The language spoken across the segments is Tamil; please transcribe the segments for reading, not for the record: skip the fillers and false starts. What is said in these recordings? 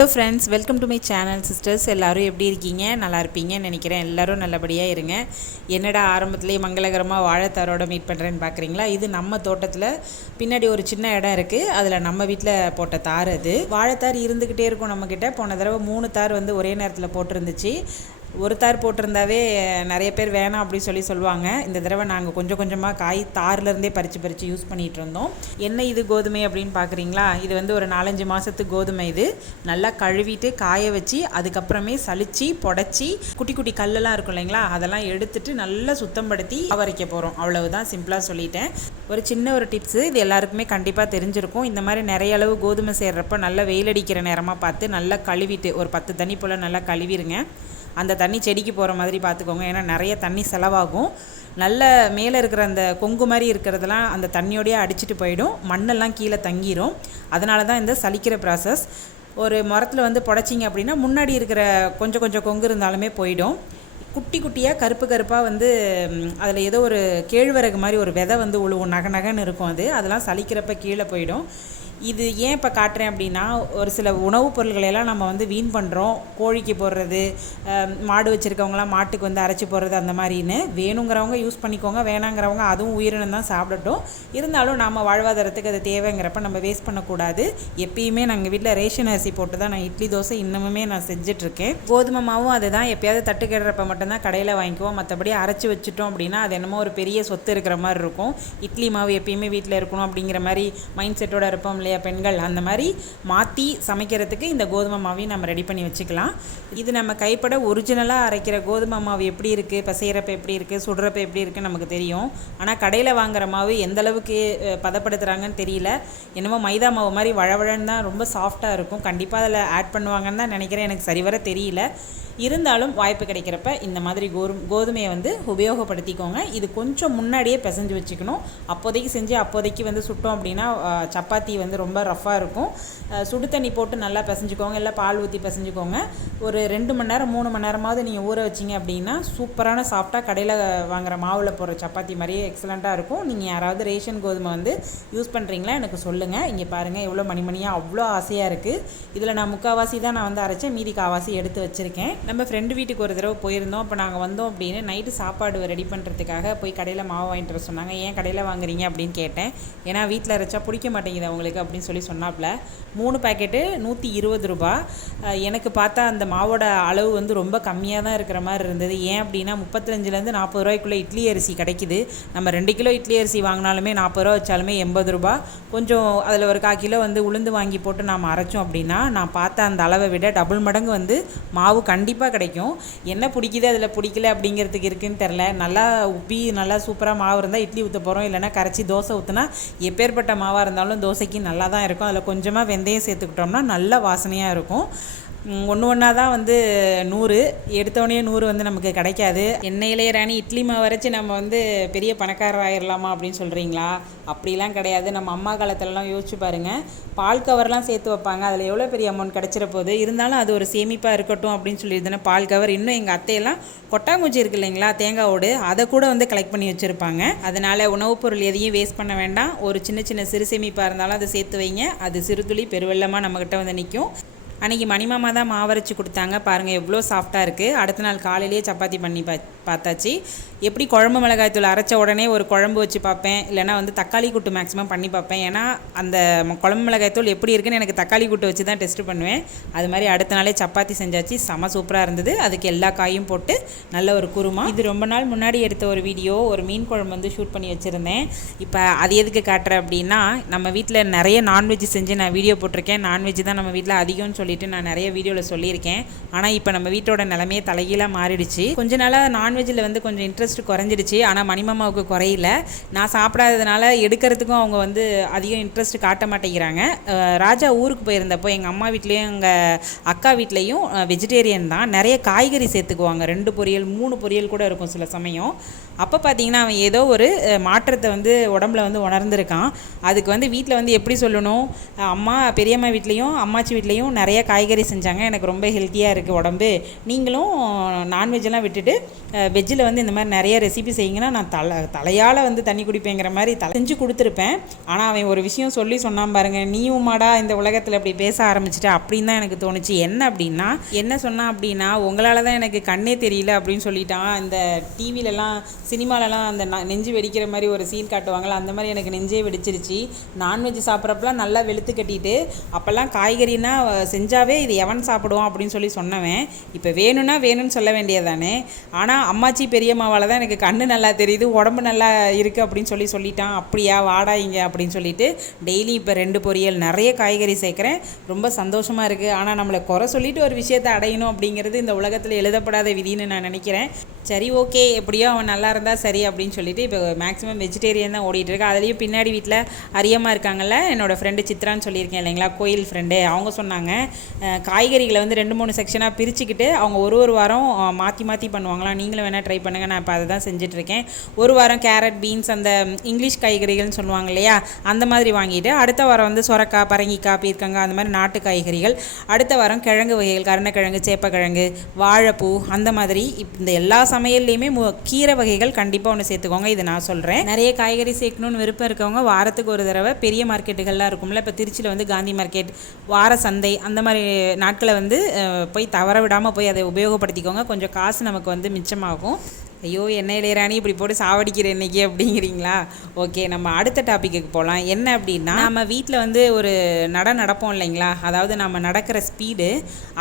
Hello friends, welcome to my channel. Sisters எல்லோரும் எப்படி இருக்கீங்க? நல்லா இருப்பீங்கன்னு நினைக்கிறேன். எல்லோரும் நல்லபடியாக இருங்க. என்னடா ஆரம்பத்துலேயே மங்களகரமாக வாழைத்தாரோட மீட் பண்ணுறேன்னு பார்க்குறீங்களா? இது நம்ம தோட்டத்தில் பின்னாடி ஒரு சின்ன இடம் இருக்குது. அதில் நம்ம வீட்டில் போட்ட தார். அது வாழைத்தார் இருந்துக்கிட்டே இருக்கும் நம்மக்கிட்ட. போன தடவை 3 தார் வந்து ஒரே நேரத்தில் போட்டிருந்துச்சு. ஒரு தார் போட்டிருந்தாவே நிறைய பேர் வேணாம் அப்படின்னு சொல்லுவாங்க. இந்த தடவை நாங்கள் கொஞ்சம் கொஞ்சமாக காய் தார்லேருந்தே பறித்து யூஸ் பண்ணிகிட்டு இருந்தோம். என்ன இது கோதுமை அப்படின்னு பார்க்குறீங்களா? இது வந்து ஒரு 4-5 மாதத்து கோதுமை. இது நல்லா கழுவிட்டு காய வச்சு அதுக்கப்புறமே சலிச்சு புடச்சி குட்டி குட்டி கல்லெல்லாம் இருக்கும் இல்லைங்களா, அதெல்லாம் எடுத்துட்டு நல்லா சுத்தப்படுத்தி வரைக்க போகிறோம். அவ்வளவுதான், சிம்பிளாக சொல்லிட்டேன். ஒரு சின்ன ஒரு டிப்ஸு, இது எல்லாருக்குமே கண்டிப்பாக தெரிஞ்சிருக்கும். இந்த மாதிரி நிறைய அளவு கோதுமை சேர்றப்ப நல்லா வெயில் அடிக்கிற நேரமாக பார்த்து நல்லா கழுவிட்டு ஒரு 10 தண்ணி போல் நல்லா கழுவிடுங்க. அந்த தண்ணி செடிக்கு போகிற மாதிரி பார்த்துக்கோங்க. ஏன்னா நிறைய தண்ணி செலவாகும். நல்ல மேலே இருக்கிற அந்த கொங்கு மாதிரி இருக்கிறதெல்லாம் அந்த தண்ணியோடையே அடிச்சுட்டு போயிடும். மண்ணெல்லாம் கீழே தங்கிடும். அதனால தான் இந்த சலிக்கிற ப்ராசஸ். ஒரு மரத்தில் வந்து புடச்சிங்க அப்படின்னா முன்னாடி இருக்கிற கொஞ்சம் கொஞ்சம் கொங்கு இருந்தாலுமே போயிடும். குட்டி குட்டியாக கருப்பாக வந்து அதில் ஏதோ ஒரு கேழ்வரகு மாதிரி ஒரு விதை வந்து உழுவும், நகன்னு இருக்கும். அதெல்லாம் சலிக்கிறப்ப கீழே போயிடும். இது ஏன் இப்போ காட்டுறேன் அப்படின்னா, ஒரு சில உணவுப் பொருள்களையெல்லாம் நம்ம வந்து வீண் பண்ணுறோம். கோழிக்கு போடுறது, மாடு வச்சுருக்கவங்களாம் மாட்டுக்கு வந்து அரைச்சி போடுறது, அந்த மாதிரின்னு. வேணுங்கிறவங்க யூஸ் பண்ணிக்கோங்க, வேணாங்கிறவங்க அதுவும் உயிரினம் தான் சாப்பிடட்டும். இருந்தாலும் நம்ம வாழ்வாதாரத்துக்கு அது தேவைங்கிறப்ப நம்ம வேஸ்ட் பண்ணக்கூடாது. எப்பயுமே நாங்கள் வீட்டில் ரேஷன் அரிசி போட்டு தான் நான் இட்லி தோசை இன்னமுமே நான் செஞ்சிட்ருக்கேன். கோதுமை மாவும் அதுதான். எப்போயாவது தட்டுக்கிடுறப்ப மட்டும்தான் கடையில் வாங்கிக்குவோம். மற்றபடி அரைச்சி வச்சுட்டோம் அப்படின்னா அது என்னமோ ஒரு பெரிய சொத்து இருக்கிற மாதிரி இருக்கும். இட்லி மாவு எப்பயுமே வீட்டில் இருக்கணும் அப்படிங்கிற மாதிரி மைண்ட் செட்டோடு இருப்போம் இல்லையா பெண்கள். அந்த மாதிரி மாற்றி சமைக்கிறதுக்கு இந்த கோதுமை மாவையும் நம்ம ரெடி பண்ணி வச்சுக்கலாம். இது நம்ம கைப்பட ஒரிஜினலாக அரைக்கிற கோதுமை மாவு எப்படி இருக்குது, பிசைகிறப்ப எப்படி இருக்குது, சுடுறப்ப எப்படி இருக்குன்னு நமக்கு தெரியும். ஆனால் கடையில் வாங்குகிற மாவு எந்த அளவுக்கு பதப்படுத்துகிறாங்கன்னு தெரியல. என்னமோ மைதா மாவு மாதிரி வழவழன்னு தான், ரொம்ப சாஃப்டாக இருக்கும். கண்டிப்பாக அதில் ஆட் பண்ணுவாங்கன்னு தான் நினைக்கிறேன். எனக்கு சரிவர தெரியல. இருந்தாலும் வாய்ப்பு கிடைக்கிறப்ப இந்த மாதிரி கோதுமையை வந்து உபயோகப்படுத்திக்கோங்க. இது கொஞ்சம் முன்னாடியே பிசைஞ்சு வச்சுக்கணும். அப்போதைக்கு செஞ்சு அப்போதைக்கு வந்து சுட்டோம் அப்படின்னா சப்பாத்தி வந்து ரொம்ப ரஃப்பாக இருக்கும். சுடு தண்ணி போட்டு நல்லா பிசைஞ்சுக்கோங்க, இல்லை பால் ஊற்றி பிசைஞ்சுக்கோங்க. ஒரு 2 மணி நேரம் 3 மணி நேரமாவது நீங்கள் ஊற வச்சிங்க அப்படின்னா சூப்பரான சாஃப்டாக கடையில் வாங்குகிற மாவில் போடுற சப்பாத்தி மாதிரியே எக்ஸலண்ட்டாக இருக்கும். நீங்கள் யாராவது ரேஷன் கோதுமை வந்து யூஸ் பண்ணுறீங்களா எனக்கு சொல்லுங்கள். இங்கே பாருங்கள் எவ்வளோ மணியாக அவ்வளோ ஆசையாக இருக்குது. இதில் நான் முக்கால்வாசி தான் நான் வந்து அரைச்சேன், மீதி கால்வாசி எடுத்து வச்சுருக்கேன். நம்ம ஃப்ரெண்டு வீட்டுக்கு ஒரு தடவை போயிருந்தோம். அப்போ நாங்கள் வந்தோம் அப்படின்னு நைட்டு சாப்பாடு ரெடி பண்ணுறதுக்காக போய் கடையில் மாவு வாங்கிட்டு வர சொன்னாங்க. ஏன் கடையில் வாங்குறீங்க அப்படின்னு கேட்டேன். ஏன்னா வீட்டில் அரைச்சா பிடிக்க மாட்டேங்குது அவங்களுக்கு அப்படின்னு சொன்னாப்புல. 3 பாக்கெட்டு 120 ரூபா. எனக்கு பார்த்தா அந்த மாவோட அளவு வந்து ரொம்ப கம்மியாக தான் இருக்கிற மாதிரி இருந்தது. ஏன் அப்படின்னா 35லேருந்து 40 ரூபாய்க்குள்ளே இட்லி அரிசி கிடைக்கிது. நம்ம 2 கிலோ இட்லி அரிசி வாங்கினாலுமே 40 ரூபா வச்சாலுமே 80 ரூபா. கொஞ்சம் அதில் ஒரு 1/4 கிலோ வந்து உளுந்து வாங்கி போட்டு நாம் அரைச்சோம் அப்படின்னா நான் பார்த்த அந்த அளவை விட டபுள் மடங்கு வந்து மாவு கண்டிப்பாக கிடைக்கும். என்ன பிடிக்குது அதில் பிடிக்கல அப்படிங்கிறதுக்கு இருக்குன்னு தெரில. நல்லா உப்பி நல்லா சூப்பராக மாவு இருந்தால் இட்லி ஊற்ற போகிறோம், இல்லைனா கரைச்சி தோசை ஊற்றினா எப்பேற்பட்ட மாவாக இருந்தாலும் தோசைக்கு நல்லா தான் இருக்கும். அதில் கொஞ்சமாக வெந்தயம் சேர்த்துக்கிட்டோம்னா நல்ல வாசனையாக இருக்கும். ஒன்றா தான் வந்து 100 எடுத்தோடனே 100 வந்து நமக்கு கிடைக்காது. எண்ணெயிலேயே ராணி இட்லி மாவு வரைச்சி நம்ம வந்து பெரிய பணக்காரர் ஆயிடலாமா அப்படின்னு சொல்கிறீங்களா? அப்படிலாம் கிடையாது. நம்ம அம்மா காலத்திலலாம் யோசிச்சு பாருங்கள், பால் கவர்லாம் சேர்த்து வைப்பாங்க. அதில் எவ்வளோ பெரிய அமௌண்ட் கிடச்சிட போகுது. இருந்தாலும் அது ஒரு சேமிப்பாக இருக்கட்டும் அப்படின்னு சொல்லியிருந்தேன்னா பால் கவர். இன்னும் எங்கள் அத்தையெல்லாம் கொட்டாங்குச்சி இருக்குது இல்லைங்களா, தேங்காயோடு, அதை கூட வந்து கலெக்ட் பண்ணி வச்சுருப்பாங்க. அதனால் உணவுப் பொருள் எதையும் வேஸ்ட் பண்ண வேண்டாம். ஒரு சின்ன சின்ன சிறு சேமிப்பாக இருந்தாலும் அதை சேர்த்து வைங்க. அது சிறுதுளி பெருவெள்ளமாக நம்மக்கிட்ட வந்து நிற்கும். அன்றைக்கி மணிமாமா தான் மாவரைச்சி கொடுத்தாங்க. பாருங்கள் எவ்வளோ சாஃப்டாக இருக்குது. அடுத்த நாள் காலையிலேயே சப்பாத்தி பண்ணி பார்த்தாச்சு. எப்படி குழம்பு மிளகாய்த்தூள் அரைச்ச உடனே ஒரு குழம்பு வச்சு பார்ப்பேன், இல்லைனா வந்து தக்காளி கூட்டு மேக்ஸிமம் பண்ணி பார்ப்பேன். ஏன்னா அந்த குழம்பு மிளகாய்த்தூள் எப்படி இருக்குன்னு எனக்கு தக்காளி கூட்டு வச்சு தான் டெஸ்ட் பண்ணுவேன். அது மாதிரி அடுத்த நாளே சப்பாத்தி செஞ்சாச்சு. செம சூப்பராக இருந்தது. அதுக்கு எல்லா காயும் போட்டு நல்ல ஒரு குருமா. இது ரொம்ப நாள் முன்னாடி எடுத்த ஒரு வீடியோ. ஒரு மீன் குழம்பு வந்து ஷூட் பண்ணி வச்சுருந்தேன். இப்போ அது எதுக்கு காட்டுறேன் அப்படின்னா, நம்ம வீட்டில் நிறைய நான்வெஜ் செஞ்சு நான் வீடியோ போட்டிருக்கேன். நான்வெஜ் தான் நம்ம வீட்டில் அதிகம்னு சொல்லிட்டு நான் நிறைய வீடியோவில் சொல்லியிருக்கேன். ஆனால் இப்போ நம்ம வீட்டோட நிலைமையே தலைகீழாக மாறிடுச்சு. கொஞ்ச நாளாக நான்வெஜ்ஜில் வந்து கொஞ்சம் இன்ட்ரெஸ்ட் குறைஞ்சிடுச்சு. ஆனால் மணிமாமாவுக்கு குறையில. நான் சாப்பிடாததுனால எடுக்கிறதுக்கும் அவங்க வந்து அதிகம் இன்ட்ரெஸ்ட் காட்ட மாட்டேங்கிறாங்க. ராஜா ஊருக்கு போயிருந்தப்போ எங்கள் அம்மா வீட்லேயும் எங்கள் அக்கா வீட்லேயும் வெஜிடேரியன் தான். நிறைய காய்கறி சேர்த்துக்குவாங்க. 2 பொரியல் 3 பொரியல் கூட இருக்கும் சில சமயம். அப்போ பார்த்தீங்கன்னா அவன் ஏதோ ஒரு மாற்றத்தை வந்து உடம்புல வந்து உணர்ந்திருக்கான். அதுக்கு வந்து வீட்டில் வந்து எப்படி சொல்லணும், அம்மா பெரியம்மா வீட்லேயும் அம்மாச்சி வீட்லேயும் நிறைய காய்கறி செஞ்சாங்க. எனக்கு ரொம்ப ஹெல்த்தியாக இருக்குது உடம்பு. நீங்களும் நான்வெஜ்ஜெல்லாம் விட்டுட்டு வெஜ்ஜில் வந்து இந்த மாதிரி நிறைய ரெசிபி செய்யுங்கன்னா நான் தலையால் வந்து தண்ணி குடிப்பேங்கிற மாதிரி செஞ்சு கொடுத்துருப்பேன். ஆனால் அவன் ஒரு விஷயம் சொன்னான் பாருங்கள், நீயுமாடா இந்த உலகத்தில் இப்படி பேச ஆரம்பிச்சிட்டு அப்படின்னு தான் எனக்கு தோணுச்சு. என்ன சொன்னான் அப்படின்னா, உங்களால் தான் எனக்கு கண்ணே தெரியல அப்படின்னு சொல்லிட்டான். இந்த டிவிலலாம் சினிமாலலாம் அந்த நெஞ்சு வெடிக்கிற மாதிரி ஒரு சீன் காட்டுவாங்களா, அந்த மாதிரி எனக்கு நெஞ்சே வெடிச்சிருச்சு. நான்வெஜ் சாப்பிட்றப்பெல்லாம் நல்லா வெளுத்து கட்டிட்டு அப்போல்லாம் காய்கறினா செஞ்சாவே இது எவன் சாப்பிடுவான் அப்படின்னு சொன்னவன் இப்போ வேணும்னு சொல்ல வேண்டியதானே. ஆனால் அம்மாச்சி பெரியம்மாவால் தான் எனக்கு கண்ணு நல்லா தெரியுது, உடம்பு நல்லா இருக்குது அப்படின்னு சொல்லிட்டான். அப்படியா, வாடா இங்கே அப்படின்னு சொல்லிட்டு டெய்லி இப்போ 2 பொரியல் நிறைய காய்கறி சேர்க்குறேன். ரொம்ப சந்தோஷமாக இருக்குது. ஆனால் நம்மளை குறை சொல்லிட்டு ஒரு விஷயத்தை அடையணும் அப்படிங்கிறது இந்த உலகத்தில் எழுதப்படாத விதின்னு நான் நினைக்கிறேன். சரி, ஓகே, எப்படியோ அவன் நல்லா இருந்தால் சரி அப்படின்னு சொல்லிட்டு இப்போ மேக்ஸிமம் வெஜிடேரியன் தான் ஓடிட்டு இருக்கு. அதுலேயும் பின்னாடி வீட்டில் அரியம்மா இருக்காங்கல்ல, என்னோடய ஃப்ரெண்டு சித்ரான்னு சொல்லியிருக்கேன் இல்லைங்களா, கோயில் ஃப்ரெண்டு. அவங்க சொன்னாங்க காய்கறிகளை வந்து 2-3 செக்ஷனாக பிரிச்சுக்கிட்டு அவங்க ஒரு வாரம் மாற்றி பண்ணுவாங்களாம். நீங்களும் வேணால் ட்ரை பண்ணுங்கள். நான் இப்போ அதை தான் செஞ்சிட்ருக்கேன். ஒரு வாரம் கேரட், பீன்ஸ், அந்த இங்கிலீஷ் காய்கறிகள்னு சொல்லுவாங்க இல்லையா, அந்த மாதிரி வாங்கிட்டு அடுத்த வாரம் வந்து சொரக்காய், பரங்கிக்காய், பீர்க்கங்காய், அந்த மாதிரி நாட்டு காய்கறிகள். அடுத்த வாரம் கிழங்கு வகைகள், கருணக்கிழங்கு, சேப்பக்கிழங்கு, வாழைப்பூ, அந்த மாதிரி இந்த எல்லா சமையல்லையுமே கீரை வகைகள் கண்டிப்பாக ஒன்று சேர்த்துக்கோங்க. இது நான் சொல்கிறேன். நிறைய காய்கறி சேர்க்கணுன்னு விருப்பம் இருக்கவங்க வாரத்துக்கு ஒரு தடவை பெரிய மார்க்கெட்டுகள்லாம் இருக்கும்ல, இப்போ திருச்சியில் வந்து காந்தி மார்க்கெட், வார சந்தை, அந்த மாதிரி நாட்களை வந்து போய் தவற விடாமல் போய் அதை உபயோகப்படுத்திக்கோங்க. கொஞ்சம் காசு நமக்கு வந்து மிச்சமாகும். ஐயோ, என்ன இளையராணி இப்படி போட்டு சாவடிக்கிற இன்றைக்கி அப்படிங்கிறீங்களா? ஓகே, நம்ம அடுத்த டாப்பிக்கு போகலாம். என்ன அப்படின்னா, நம்ம வீட்டில் வந்து ஒரு நடப்போம் இல்லைங்களா, அதாவது நம்ம நடக்கிற ஸ்பீடு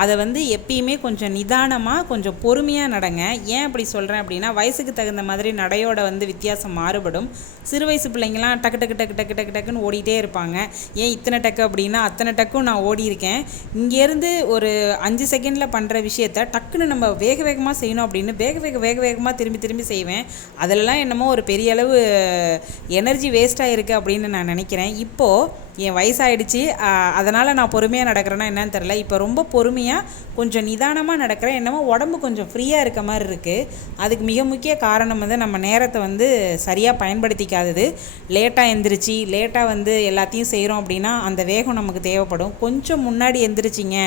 அதை வந்து எப்பயுமே கொஞ்சம் நிதானமாக கொஞ்சம் பொறுமையாக நடங்க. ஏன் அப்படி சொல்கிறேன் அப்படின்னா, வயசுக்கு தகுந்த மாதிரி நடையோட வந்து வித்தியாசம் மாறுபடும். சிறு வயசு பிள்ளைங்களாம் டக்கு டக்கு டக்கு டக்கு டக்கு டக்குன்னு ஓடிட்டே இருப்பாங்க. ஏன் இத்தனை டக்கு அப்படின்னா, அத்தனை டக்கும் நான் ஓடி இருக்கேன். இங்கேருந்து ஒரு 5 செகண்டில் பண்ணுற விஷயத்த டக்குன்னு நம்ம வேக வேகமாக செய்யணும் அப்படின்னு வேக வேகமாக திரும்பி செய்வேன். அதிலலாம் என்னமோ ஒரு பெரிய அளவு எனர்ஜி வேஸ்ட்டாக இருக்குது அப்படின்னு நான் நினைக்கிறேன். இப்போது என் வயசாகிடுச்சு, அதனால் நான் பொறுமையாக நடக்கிறேன்னா என்னன்னு தெரில. இப்போ ரொம்ப பொறுமையாக கொஞ்சம் நிதானமாக நடக்கிறேன். என்னமோ உடம்பு கொஞ்சம் ஃப்ரீயாக இருக்க மாதிரி இருக்குது. அதுக்கு மிக முக்கிய காரணம் வந்து நம்ம நேரத்தை வந்து சரியாக பயன்படுத்திக்காதது. லேட்டாக எந்திரிச்சு லேட்டாக வந்து எல்லாத்தையும் செய்கிறோம் அப்படின்னா அந்த வேகம் நமக்கு தேவைப்படும். கொஞ்சம் முன்னாடி எந்திரிச்சிங்க,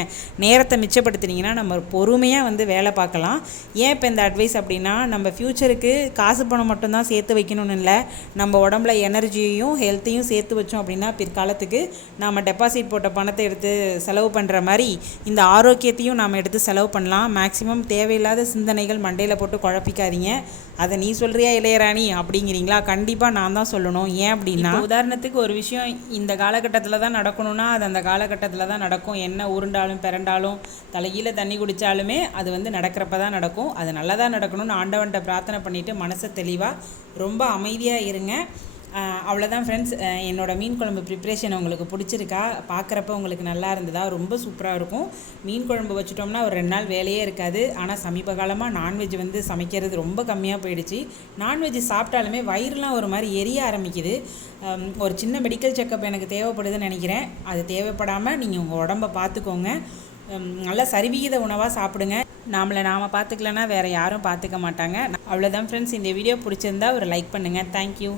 நேரத்தை மிச்சப்படுத்தினீங்கன்னா நம்ம பொறுமையாக வந்து வேலை பார்க்கலாம். ஏன் இப்போ இந்த அட்வைஸ் அப்படின்னா, நம்ம ஃப்யூச்சருக்கு காசு பணம் மட்டும்தான் சேர்த்து வைக்கணும்னு இல்லை, நம்ம உடம்புல எனர்ஜியையும் ஹெல்த்தையும் சேர்த்து வச்சோம் அப்படின்னா பிற்காலத்துக்கு நாம் டெபாசிட் போட்ட பணத்தை எடுத்து செலவு பண்ணுற மாதிரி இந்த ஆரோக்கியத்தையும் நாம் எடுத்து செலவு பண்ணலாம். மேக்ஸிமம் தேவையில்லாத சிந்தனைகள் மண்டையில் போட்டு குழப்பிக்காதீங்க. அதை நீ சொல்கிறியா இளையராணி அப்படிங்கிறீங்களா? கண்டிப்பாக நான் தான் சொல்லணும். ஏன் அப்படின்னா, உதாரணத்துக்கு ஒரு விஷயம் இந்த காலகட்டத்தில் தான் நடக்கணும்னா அது அந்த காலகட்டத்தில் தான் நடக்கும். என்ன உருண்டாலும் பிறண்டாலும் தலைகீழ தண்ணி குடித்தாலுமே அது வந்து நடக்கிறப்ப தான் நடக்கும். அது நல்லதாக நடக்கணும்னு ஆண்டவன்கிட்ட பிரார்த்தனை பண்ணிவிட்டு மனசை தெளிவாக ரொம்ப அமைதியாக இருங்க. அவ்வளோதான் ஃப்ரெண்ட்ஸ். என்னோடய மீன் குழம்பு ப்ரிப்ரேஷன் உங்களுக்கு பிடிச்சிருக்கா? பார்க்குறப்ப உங்களுக்கு நல்லா இருந்ததா? ரொம்ப சூப்பராக இருக்கும். மீன் குழம்பு வச்சுட்டோம்னா ஒரு 2 நாள் வேலையே இருக்காது. ஆனால் சமீப காலமாக நான்வெஜ் வந்து சமைக்கிறது ரொம்ப கம்மியாக போயிடுச்சு. நான்வெஜ் சாப்பிட்டாலுமே வயிறுலாம் ஒரு மாதிரி எரிய ஆரம்பிக்குது. ஒரு சின்ன மெடிக்கல் செக்கப் எனக்கு தேவைப்படுதுன்னு நினைக்கிறேன். அது தேவைப்படாமல் நீங்கள் உங்கள் உடம்பை பார்த்துக்கோங்க. நல்லா சரிவிகித உணவாக சாப்பிடுங்க. நாம் பார்த்துக்கலன்னா வேறு யாரும் பார்த்துக்க மாட்டாங்க. அவ்வளோதான் ஃப்ரெண்ட்ஸ். இந்த வீடியோ பிடிச்சிருந்தா ஒரு லைக் பண்ணுங்கள். தேங்க்யூ.